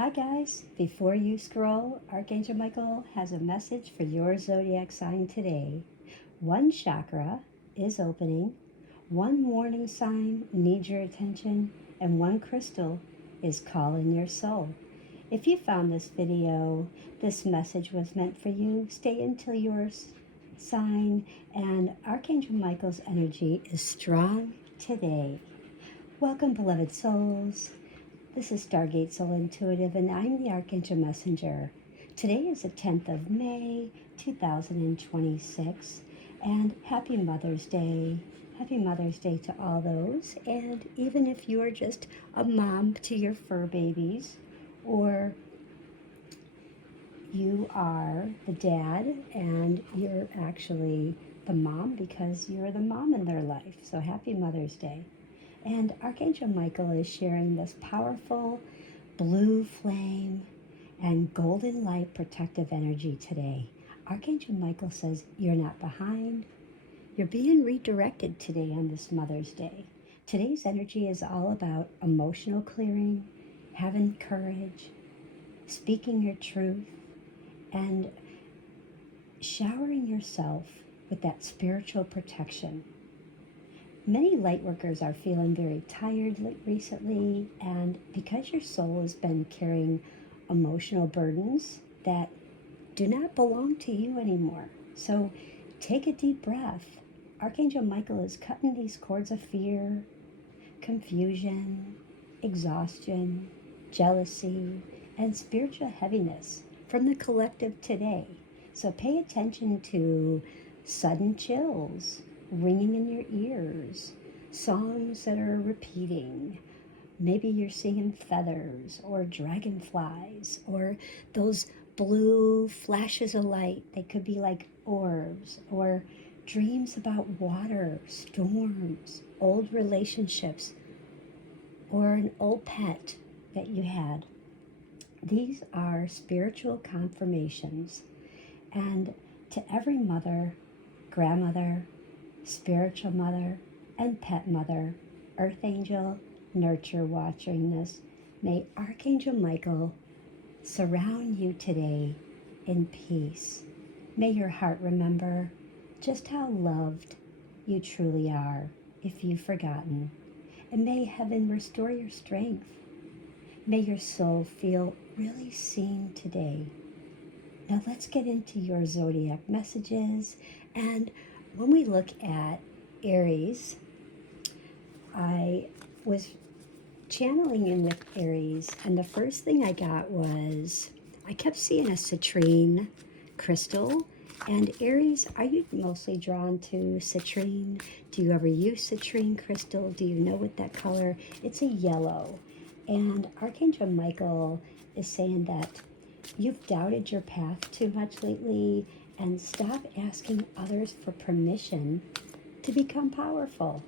Hi guys, before you scroll, Archangel Michael has a message for your zodiac sign today. One chakra is opening, one warning sign needs your attention, and one crystal is calling your soul. If you found this message was meant for you, stay until your sign, and Archangel Michael's energy is strong today. Welcome, beloved souls. This is Stargate Soul Intuitive, and I'm the Archangel Messenger. Today is the 10th of May, 2026, and Happy Mother's Day. Happy Mother's Day to all those, and even if you're just a mom to your fur babies, or you are the dad and you're actually the mom because you're the mom in their life. So happy Mother's Day. And Archangel Michael is sharing this powerful blue flame and golden light protective energy today. Archangel Michael says you're not behind. You're being redirected today on this Mother's Day. Today's energy is all about emotional clearing, having courage, speaking your truth, and showering yourself with that spiritual protection. Many light workers are feeling very tired recently, and because your soul has been carrying emotional burdens that do not belong to you anymore. So take a deep breath. Archangel Michael is cutting these cords of fear, confusion, exhaustion, jealousy, and spiritual heaviness from the collective today. So pay attention to sudden chills, ringing in your ears, songs that are repeating. Maybe you're seeing feathers or dragonflies or those blue flashes of light. They could be like orbs, or dreams about water, storms, old relationships, or an old pet that you had. These are spiritual confirmations. And to every mother, grandmother, spiritual mother, and pet mother, earth angel, nurture watching this, may Archangel Michael surround you today in peace. May your heart remember just how loved you truly are if you've forgotten. And may heaven restore your strength. May your soul feel really seen today. Now let's get into your zodiac messages. And when we look at Aries, I was channeling in with Aries, and the first thing I got was, I kept seeing a citrine crystal. And Aries, are you mostly drawn to citrine? Do you ever use citrine crystal? Do you know what that color? It's a yellow. And Archangel Michael is saying that you've doubted your path too much lately, and stop asking others for permission to become powerful.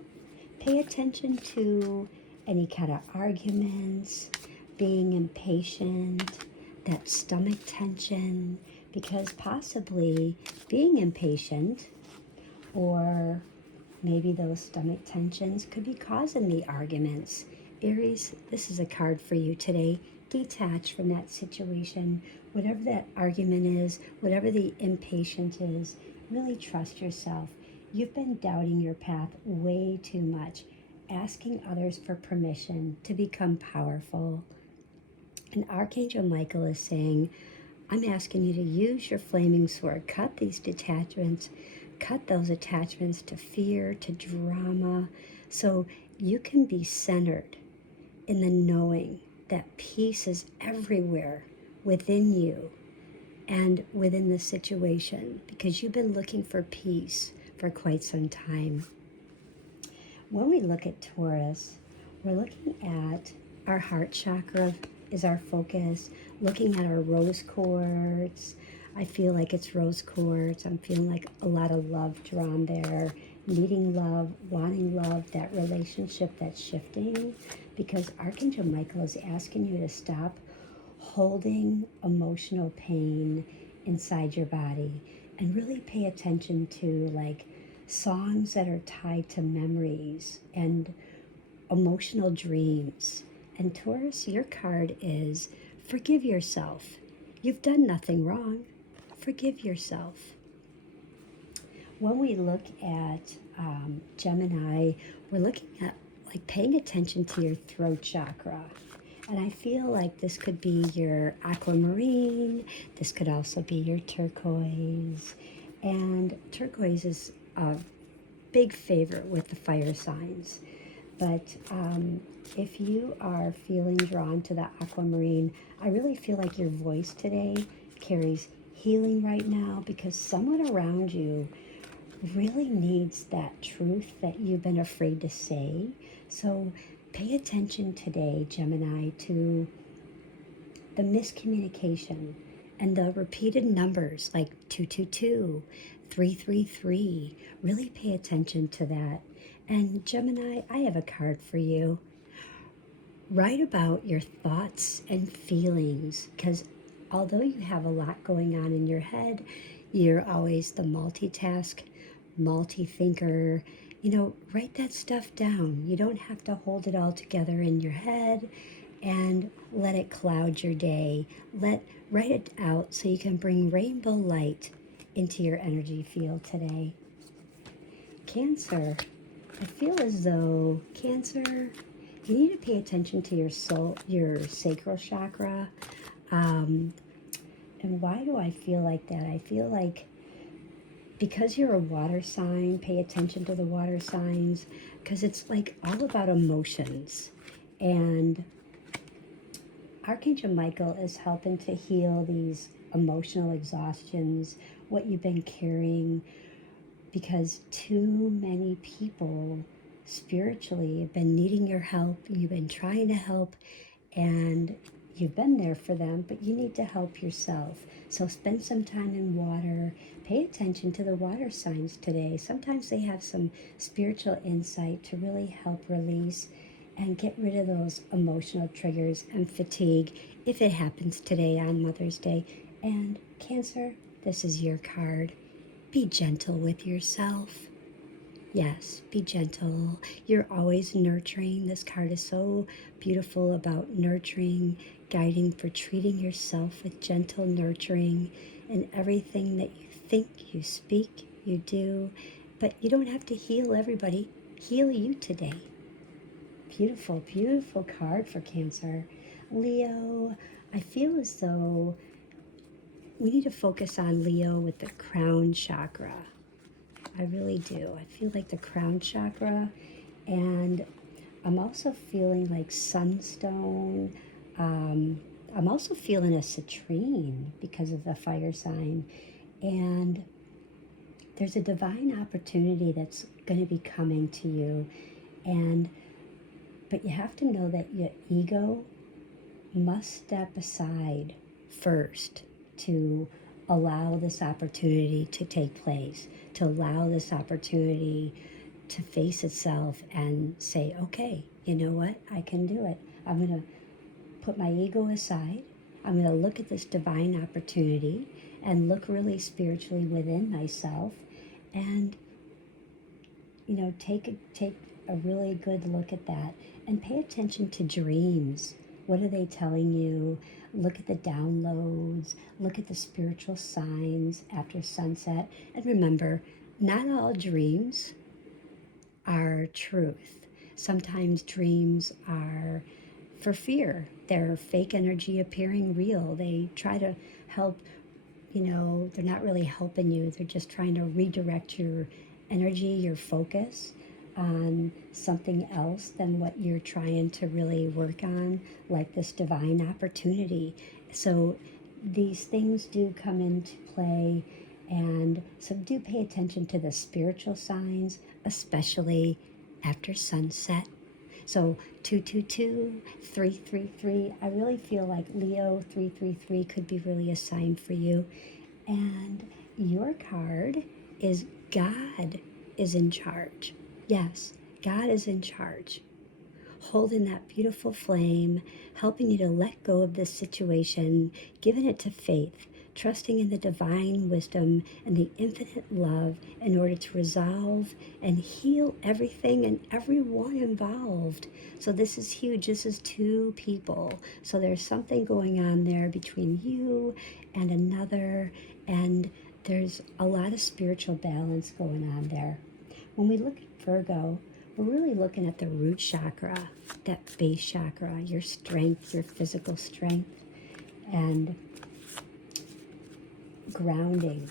Pay attention to any kind of arguments, being impatient, that stomach tension, because possibly being impatient or maybe those stomach tensions could be causing the arguments. Aries, this is a card for you today. Detach from that situation. Whatever that argument is, whatever the impatience is, really trust yourself. You've been doubting your path way too much, asking others for permission to become powerful. And Archangel Michael is saying, I'm asking you to use your flaming sword. Cut these detachments. Cut those attachments to fear, to drama, so you can be centered in the knowing that peace is everywhere within you and within the situation, because you've been looking for peace for quite some time. When we look at Taurus, we're looking at our heart chakra is our focus, looking at our rose quartz. I feel like it's rose quartz. I'm feeling like a lot of love drawn there, needing love, wanting love, that relationship that's shifting, because Archangel Michael is asking you to stop holding emotional pain inside your body and really pay attention to like songs that are tied to memories and emotional dreams. And Taurus, your card is Forgive yourself. You've done nothing wrong. Forgive yourself. When we look at Gemini, we're looking at like paying attention to your throat chakra. And I feel like this could be your aquamarine. This could also be your turquoise. And turquoise is a big favorite with the fire signs. But if you are feeling drawn to the aquamarine, I really feel like your voice today carries healing right now, because someone around you really needs that truth that you've been afraid to say. So pay attention today, Gemini, to the miscommunication and the repeated numbers like 222, 333. Really pay attention to that. And Gemini, I have a card for you. Write about your thoughts and feelings, because although you have a lot going on in your head, you're always the multi-thinker. Write that stuff down. You don't have to hold it all together in your head and let it cloud your day. Write it out so you can bring rainbow light into your energy field today. Cancer, I feel as though, Cancer, you need to pay attention to your soul, your sacral chakra. And why do I feel like that? I feel like because you're a water sign, pay attention to the water signs, because it's like all about emotions. And Archangel Michael is helping to heal these emotional exhaustions, what you've been carrying, because too many people spiritually have been needing your help. You've been trying to help, and you've been there for them, but you need to help yourself. So spend some time in water. Pay attention to the water signs today. Sometimes they have some spiritual insight to really help release and get rid of those emotional triggers and fatigue if it happens today on Mother's Day. And Cancer, this is your card. Be gentle with yourself. Yes, be gentle. You're always nurturing. This card is so beautiful about nurturing, guiding for treating yourself with gentle nurturing in everything that you think, you speak, you do. But you don't have to heal everybody. Heal you today. Beautiful, beautiful card for Cancer. Leo, I feel as though we need to focus on Leo with the crown chakra. I really do. I feel like the crown chakra, and I'm also feeling like sunstone. I'm also feeling a citrine because of the fire sign. And there's a divine opportunity that's going to be coming to you. But you have to know that your ego must step aside first to allow this opportunity to take place, to allow this opportunity to face itself and say, okay, you know what? I can do it. I'm going to put my ego aside. I'm going to look at this divine opportunity and look really spiritually within myself and, take a really good look at that and pay attention to dreams. What are they telling you? Look at the downloads, look at the spiritual signs after sunset. And remember, not all dreams are truth. Sometimes dreams are for fear. They're fake energy appearing real. They try to help, they're not really helping you. They're just trying to redirect your energy, your focus on something else than what you're trying to really work on, like this divine opportunity. So these things do come into play, and so do pay attention to the spiritual signs, especially after sunset. So 222, 333, I really feel like Leo 333 could be really a sign for you. And your card is God is in charge. Yes, God is in charge. holding that beautiful flame, helping you to let go of this situation, giving it to faith, trusting in the divine wisdom and the infinite love in order to resolve and heal everything and everyone involved. So this is huge. This is two people. So there's something going on there between you and another, and there's a lot of spiritual balance going on there. When we look at Virgo, we're really looking at the root chakra, that base chakra, your strength, your physical strength, and grounding.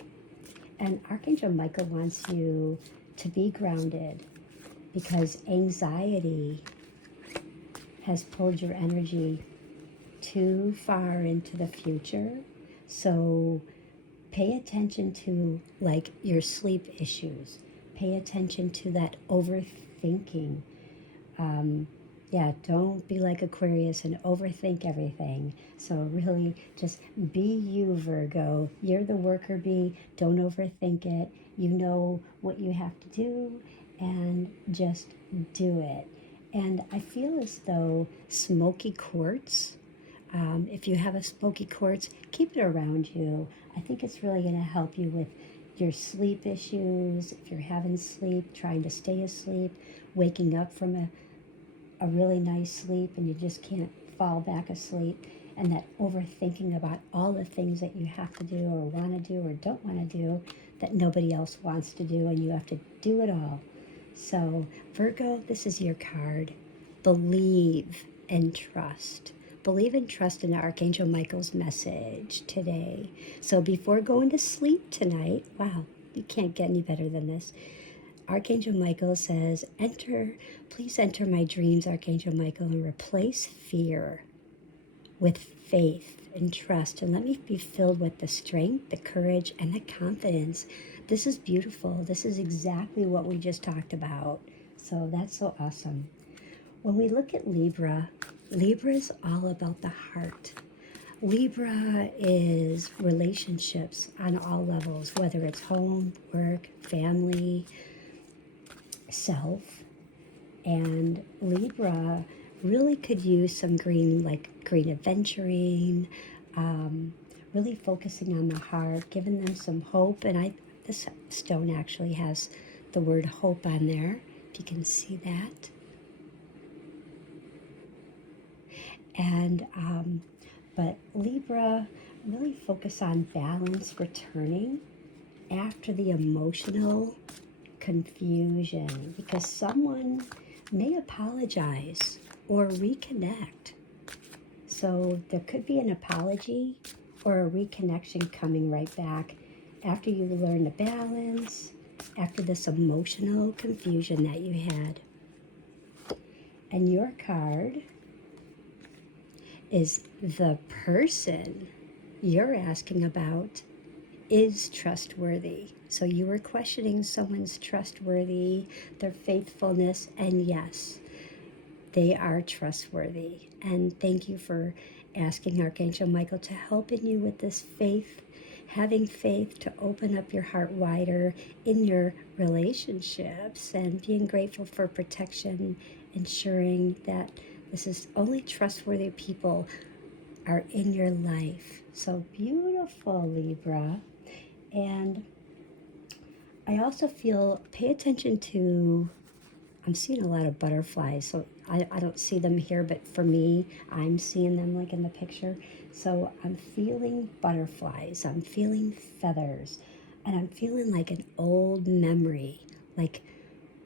And Archangel Michael wants you to be grounded because anxiety has pulled your energy too far into the future. So pay attention to like your sleep issues. Pay attention to that overthinking. Don't be like Aquarius and overthink everything. So really just be you, Virgo. You're the worker bee. Don't overthink it. You know what you have to do and just do it. And I feel as though smoky quartz, if you have a smoky quartz, keep it around you. I think it's really going to help you with your sleep issues. If you're having sleep, trying to stay asleep, waking up from a really nice sleep and you just can't fall back asleep, and that overthinking about all the things that you have to do or want to do or don't want to do that nobody else wants to do, and you have to do it all. So Virgo, this is your card. Believe and trust. Believe and trust in Archangel Michael's message today. So before going to sleep tonight, wow, you can't get any better than this. Archangel Michael says, please enter my dreams, Archangel Michael, and replace fear with faith and trust. And let me be filled with the strength, the courage, and the confidence. This is beautiful. This is exactly what we just talked about. So that's so awesome. When we look at Libra, Libra is all about the heart. Libra is relationships on all levels, whether it's home, work, family, self. And Libra really could use some green, like green adventuring, really focusing on the heart, giving them some hope. And this stone actually has the word hope on there, if you can see that. And but Libra really focus on balance, returning after the emotional confusion, because someone may apologize or reconnect. So there could be an apology or a reconnection coming right back after you learn the balance, after this emotional confusion that you had. And your card is the person you're asking about is trustworthy. So you were questioning someone's trustworthy, their faithfulness, and yes, they are trustworthy. And thank you for asking Archangel Michael to help in you with this faith, having faith to open up your heart wider in your relationships, and being grateful for protection, ensuring that this is only trustworthy people are in your life. So beautiful, Libra. And I also feel, pay attention to, I'm seeing a lot of butterflies. So I don't see them here, but for me, I'm seeing them like in the picture. So I'm feeling butterflies, I'm feeling feathers, and I'm feeling like an old memory, like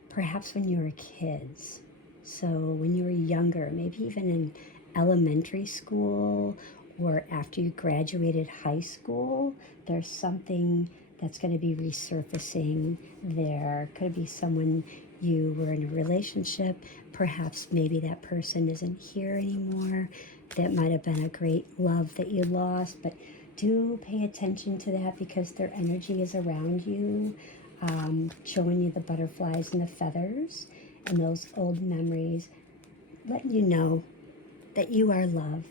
perhaps when you were kids. So when you were younger, maybe even in elementary school or after you graduated high school, there's something that's going to be resurfacing there. Could be someone you were in a relationship. Perhaps maybe that person isn't here anymore. That might have been a great love that you lost, but do pay attention to that because their energy is around you, showing you the butterflies and the feathers and those old memories, letting you know that you are loved,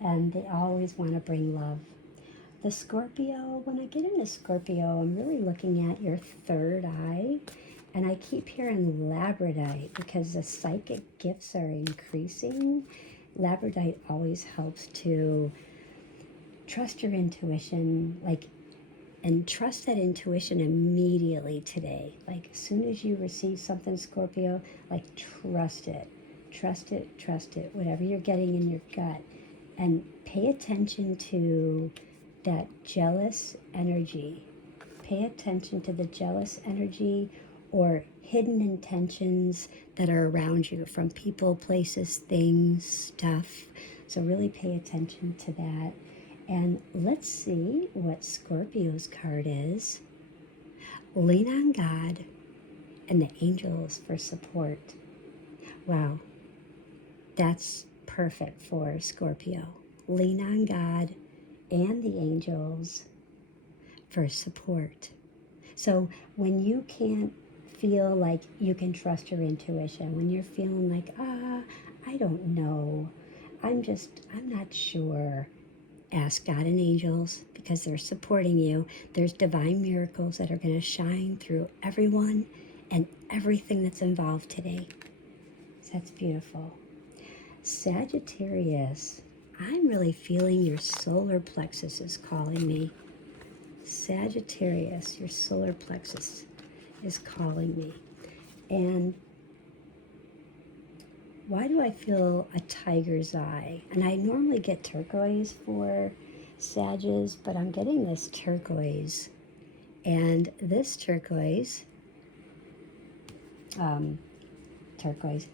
and they always want to bring love. The Scorpio, when I get into Scorpio, I'm really looking at your third eye, And I keep hearing labradorite because the psychic gifts are increasing. Labradorite always helps to trust your intuition, like, and trust that intuition immediately today. Like, as soon as you receive something, Scorpio, like, trust it. Trust it, trust it, whatever you're getting in your gut. And pay attention to that jealous energy. Pay attention to the jealous energy or hidden intentions that are around you from people, places, things, stuff. So really pay attention to that. And let's see what Scorpio's card is. Lean on God and the angels for support. Wow, that's perfect for Scorpio. Lean on God and the angels for support. So when you can't feel like you can trust your intuition, when you're feeling like, I don't know, I'm not sure, ask God and angels because they're supporting you. There's divine miracles that are going to shine through everyone and everything that's involved today. So that's beautiful. Sagittarius, I'm really feeling your solar plexus is calling me. Sagittarius, your solar plexus is calling me. And why do I feel a tiger's eye? And I normally get turquoise for Sages, but I'm getting this turquoise. And this turquoise,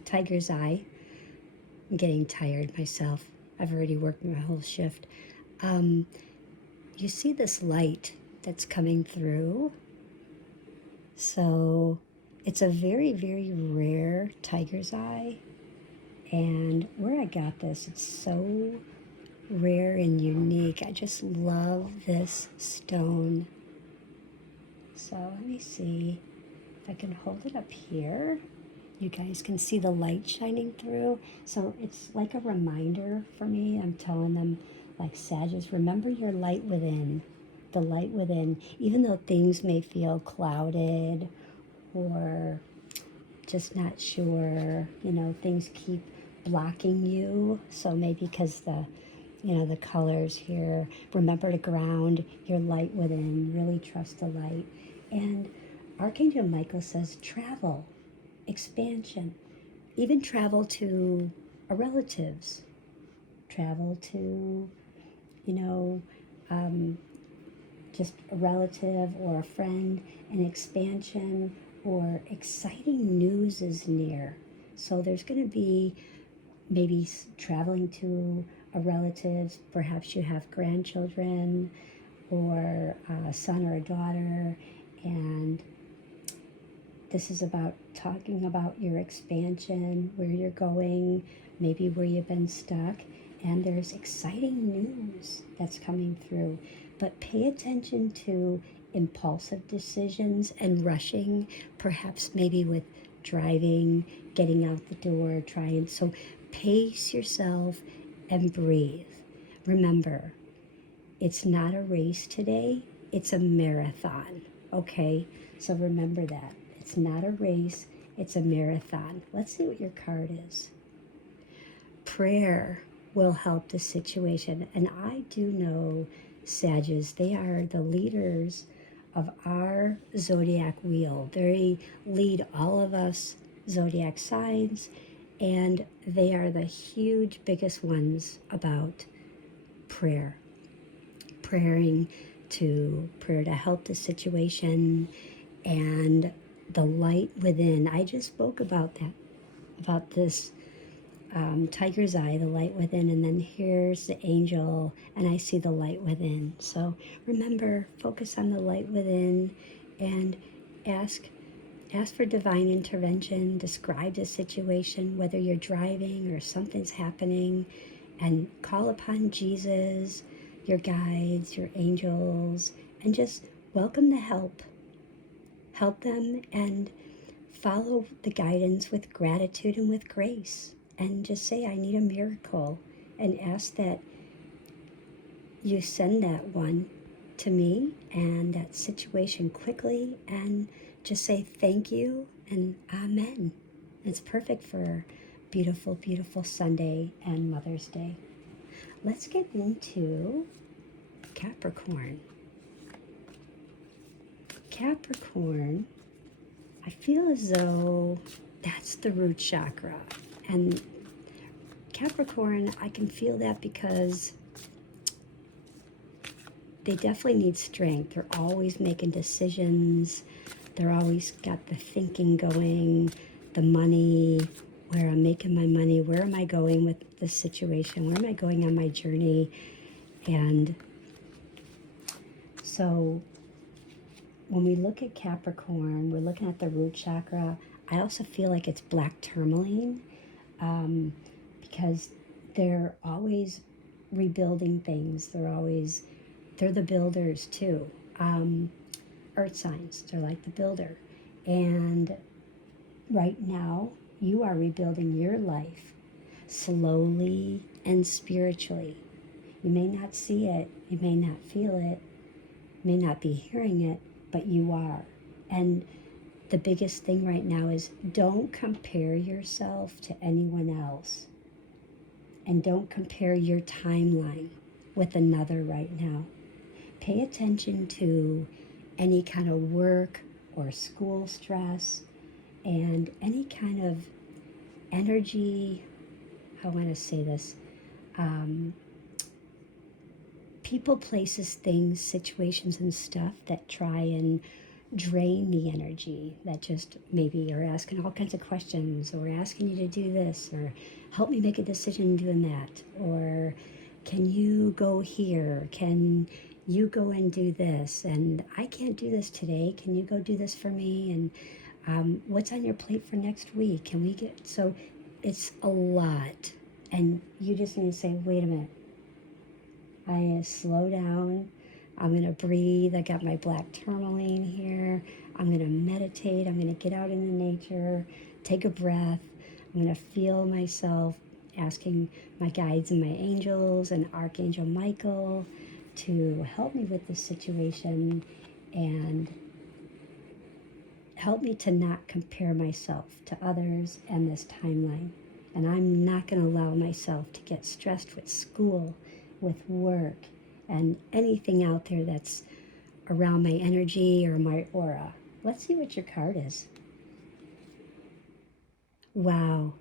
tiger's eye. I'm getting tired myself. I've already worked my whole shift. You see this light that's coming through? So it's a very, very rare tiger's eye. And where I got this, it's so rare and unique. I just love this stone. So let me see if I can hold it up here. You guys can see the light shining through. So it's like a reminder for me. I'm telling them, like, Sagittarius, remember your light within. The light within, even though things may feel clouded or just not sure, things keep blocking you. So maybe because the colors here, remember to ground your light within, really trust the light. And Archangel Michael says travel, expansion, even travel to a relative's, travel to, just a relative or a friend, an expansion or exciting news is near. So there's going to be maybe traveling to a relative, perhaps you have grandchildren or a son or a daughter, and this is about talking about your expansion, where you're going, maybe where you've been stuck, and there's exciting news that's coming through. But pay attention to impulsive decisions and rushing, perhaps maybe with driving, getting out the door, trying. So pace yourself and breathe. Remember, it's not a race today, it's a marathon, okay? So remember that. It's not a race, it's a marathon. Let's see what your card is. Prayer will help the situation. And I do know, Sages, they are the leaders of our zodiac wheel. They lead all of us zodiac signs, and they are the huge, biggest ones about prayer. Prayer to help the situation and the light within. I just spoke about that, about this tiger's eye, the light within, and then here's the angel, and I see the light within. So remember, focus on the light within and ask for divine intervention. Describe the situation, whether you're driving or something's happening, and call upon Jesus, your guides, your angels, and just welcome the help. Help them and follow the guidance with gratitude and with grace. And just say, I need a miracle, and ask that you send that one to me and that situation quickly and just say thank you and amen. It's perfect for beautiful, beautiful Sunday and Mother's Day. Let's get into Capricorn. Capricorn, I feel as though that's the root chakra. And Capricorn, I can feel that because they definitely need strength. They're always making decisions. They're always got the thinking going, the money, where I'm making my money, where am I going with this situation, where am I going on my journey. And so when we look at Capricorn, we're looking at the root chakra. I also feel like it's black tourmaline because they're always rebuilding things. They're the builders too. Earth signs, they're like the builder. And right now, you are rebuilding your life slowly and spiritually. You may not see it, you may not feel it, you may not be hearing it, but you are. And the biggest thing right now is don't compare yourself to anyone else. And don't compare your timeline with another right now. Pay attention to any kind of work or school stress and any kind of energy, how am I going to say this? People, places, things, situations, and stuff that try and drain the energy, that just maybe are asking all kinds of questions or asking you to do this or help me make a decision doing that, or can you go here, can you go and do this, and I can't do this today, can you go do this for me, and what's on your plate for next week, can we get, so it's a lot, and you just need to say, wait a minute, I slow down, I'm going to breathe, I got my black tourmaline here, I'm going to meditate, I'm going to get out into nature, take a breath, I'm going to feel myself asking my guides and my angels and Archangel Michael to help me with this situation and help me to not compare myself to others and this timeline. And I'm not going to allow myself to get stressed with school, with work, and anything out there that's around my energy or my aura. Let's see what your card is. Wow.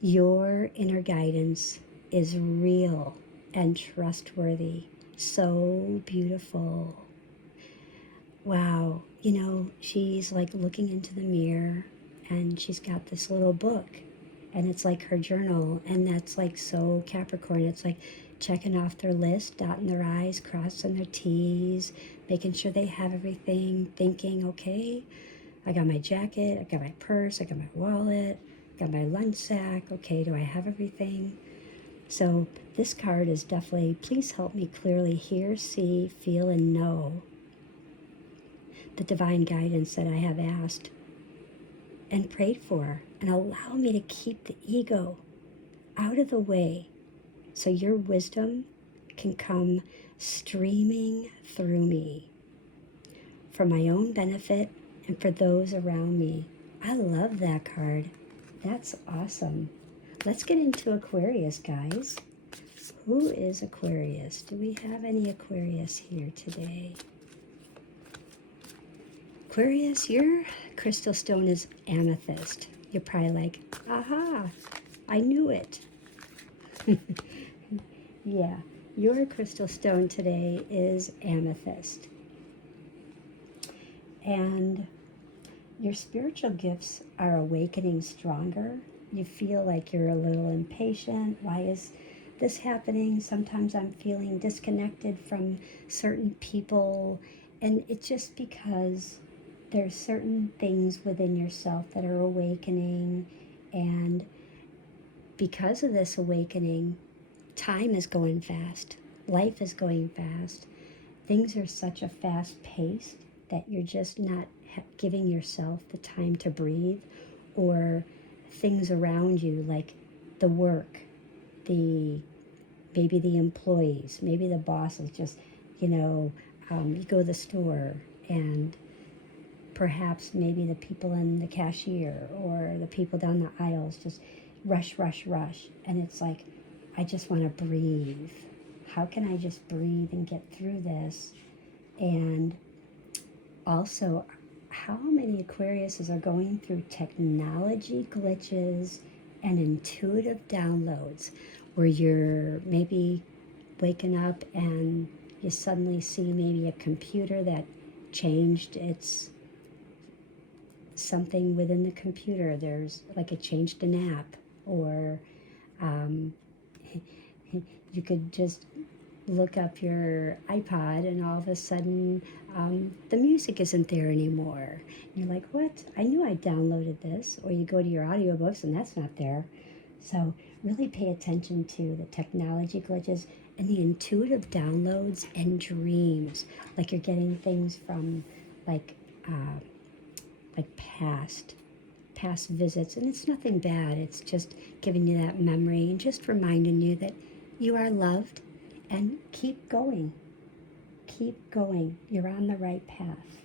Your inner guidance is real and trustworthy. So beautiful. Wow. You know, she's like looking into the mirror and she's got this little book and it's like her journal, and that's like so Capricorn. It's like checking off their list, dotting their I's, crossing their T's, making sure they have everything, thinking, okay, I got my jacket, I got my purse, I got my wallet, got my lunch sack, okay, do I have everything? So this card is definitely, please help me clearly hear, see, feel, and know the divine guidance that I have asked and prayed for, and allow me to keep the ego out of the way so your wisdom can come streaming through me for my own benefit and for those around me. I love that card. That's awesome. Let's get into Aquarius, guys. Who is Aquarius? Do we have any Aquarius here today? Aquarius, your crystal stone is amethyst. You're probably like, aha, I knew it. Yeah, your crystal stone today is amethyst. And your spiritual gifts are awakening stronger. You feel like you're a little impatient. Why is this happening? Sometimes I'm feeling disconnected from certain people. And it's just because there's certain things within yourself that are awakening. And because of this awakening, time is going fast. Life is going fast. Things are such a fast pace that you're just not giving yourself the time to breathe, or things around you like the work, maybe the employees, maybe the bosses just, you go to the store and perhaps maybe the people in the cashier or the people down the aisles just rush, rush, rush. And it's like, I just want to breathe. How can I just breathe and get through this? And also, how many Aquariuses are going through technology glitches and intuitive downloads where you're maybe waking up and you suddenly see maybe a computer that changed its something within the computer. There's like it changed an app, or you could just look up your iPod and all of a sudden the music isn't there anymore. You're like, what? I knew I downloaded this. Or you go to your audiobooks and that's not there. So really pay attention to the technology glitches and the intuitive downloads and dreams. Like you're getting things from like past visits, and it's nothing bad. It's just giving you that memory and just reminding you that you are loved. And keep going. Keep going. You're on the right path.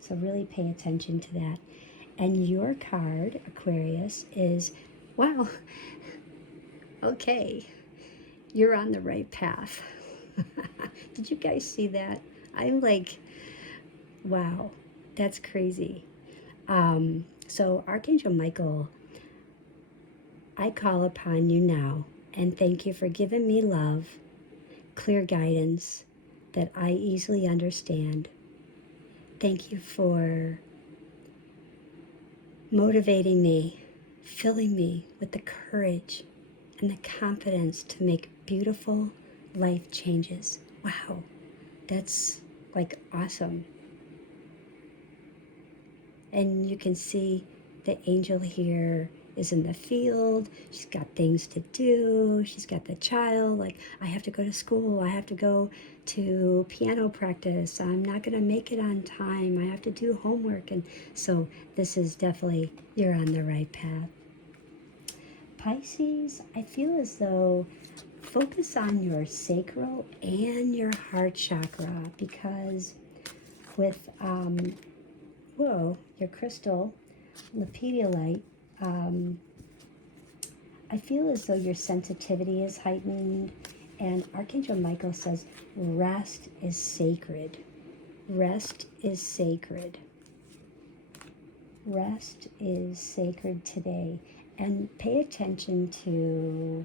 So really pay attention to that. And your card, Aquarius, is, wow, okay, you're on the right path. Did you guys see that? I'm like, wow, that's crazy. So Archangel Michael, I call upon you now and thank you for giving me love, clear guidance that I easily understand. Thank you for motivating me, filling me with the courage and the confidence to make beautiful life changes. Wow, that's like awesome. And you can see the angel here is in the field. She's got things to do. She's got the child, like, I have to go to school. I have to go to piano practice. I'm not going to make it on time. I have to do homework. And so this is definitely, you're on the right path. Pisces, I feel as though focus on your sacral and your heart chakra, because with, your crystal, lepidolite, I feel as though your sensitivity is heightened, and Archangel Michael says rest is sacred. Rest is sacred. Rest is sacred today. And pay attention to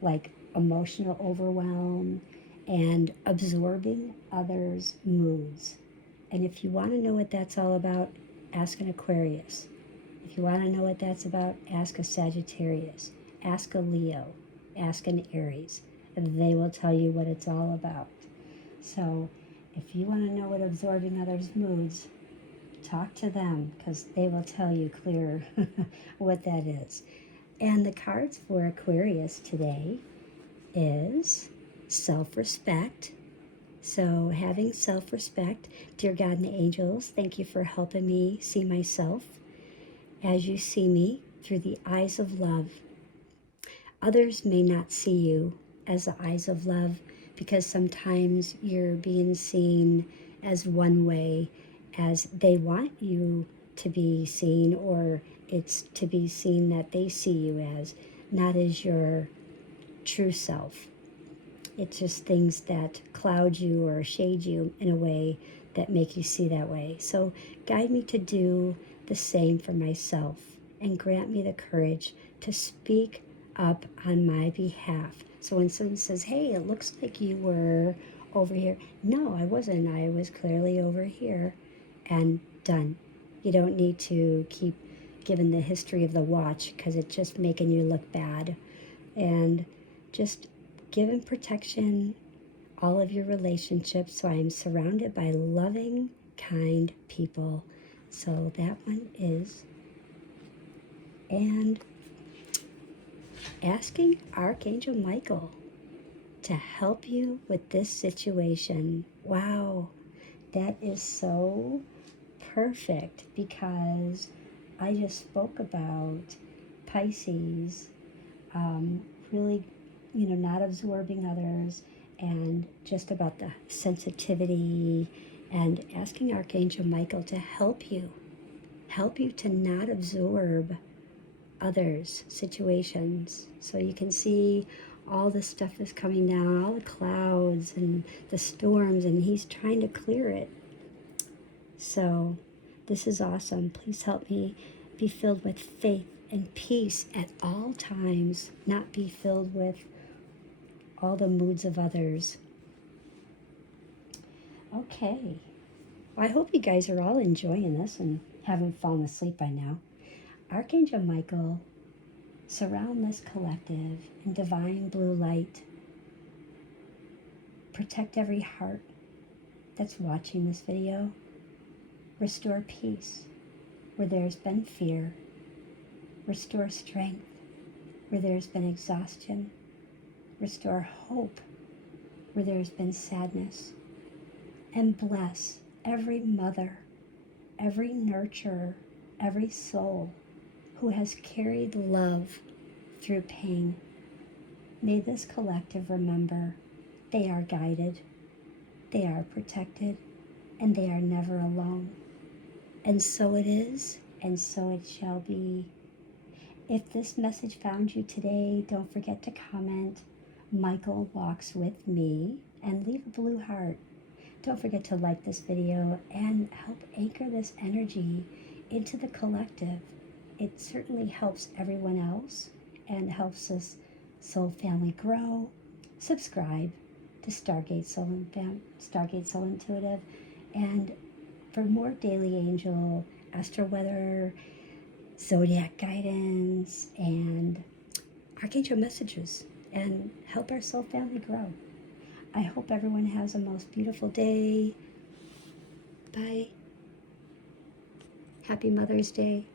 like emotional overwhelm and absorbing others' moods. And if you want to know what that's all about, ask an Aquarius. If you want to know what that's about, ask a Sagittarius, ask a Leo, ask an Aries. And they will tell you what it's all about. So if you want to know what absorbing others' moods, talk to them, because they will tell you clear what that is. And the cards for Aquarius today is self-respect. So having self-respect, dear God and the angels, thank you for helping me see myself as you see me through the eyes of love. Others may not see you as the eyes of love because sometimes you're being seen as one way, as they want you to be seen, or it's to be seen that they see you as, not as your true self. It's just things that cloud you or shade you in a way that make you see that way. So guide me to do the same for myself and grant me the courage to speak up on my behalf. So when someone says, hey, it looks like you were over here. No, I wasn't. I was clearly over here, and done. You don't need to keep giving the history of the watch because it's just making you look bad. And just giving protection all of your relationships, so I am surrounded by loving, kind people. So that one is. And asking Archangel Michael to help you with this situation. Wow, that is so perfect, because I just spoke about Pisces really, not absorbing others and just about the sensitivity, and asking Archangel Michael to help you to not absorb others' situations. So you can see all the stuff is coming down, all the clouds and the storms, and he's trying to clear it. So this is awesome. Please help me be filled with faith and peace at all times, not be filled with all the moods of others. Okay. Well, I hope you guys are all enjoying this and haven't fallen asleep by now. Archangel Michael, surround this collective in divine blue light. Protect every heart that's watching this video. Restore peace where there's been fear. Restore strength where there's been exhaustion. Restore hope where there's been sadness. And bless every mother, every nurturer, every soul who has carried love through pain. May this collective remember they are guided, they are protected, and they are never alone. And so it is, and so it shall be. If this message found you today, don't forget to comment, Michael walks with me, and leave a blue heart. Don't forget to like this video and help anchor this energy into the collective. It certainly helps everyone else and helps us soul family grow. Subscribe to Stargate Soul Intuitive, and for more daily angel, astro weather, Zodiac guidance, and Archangel messages, and help our soul family grow. I hope everyone has a most beautiful day. Bye. Happy Mother's Day.